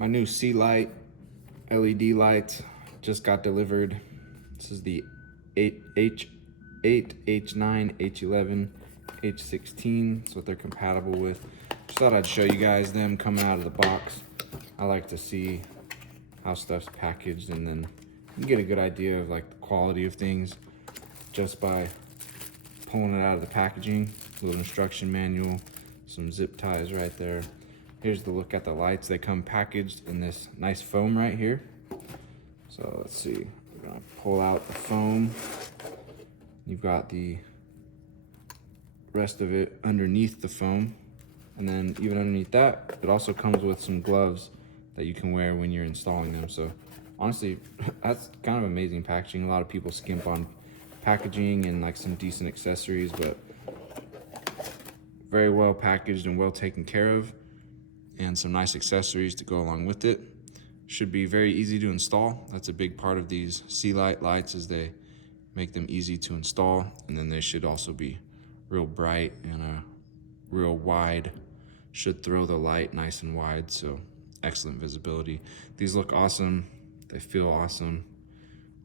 My new SEALIGHT LED lights just got delivered. This is the H8, H9, H11, H16. That's what they're compatible with. Just thought I'd show you guys them coming out of the box. I like to see how stuff's packaged, and then you get a good idea of like the quality of things just by pulling it out of the packaging. Little instruction manual, some zip ties right there. Here's the look at the lights. They come packaged in this nice foam right here. So let's see, we're gonna pull out the foam. You've got the rest of it underneath the foam. And then even underneath that, it also comes with some gloves that you can wear when you're installing them. So honestly, that's kind of amazing packaging. A lot of people skimp on packaging and like some decent accessories, but very well packaged and well taken care of, and some nice accessories to go along with it. Should be very easy to install. That's a big part of these SEALIGHT lights, is they make them easy to install, and then they should also be real bright and real wide. Should throw the light nice and wide, so excellent visibility. These look awesome. They feel awesome.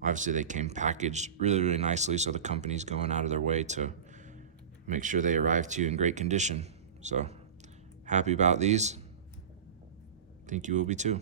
Obviously they came packaged really, really nicely, so the company's going out of their way to make sure they arrive to you in great condition. So happy about these. Think you will be too.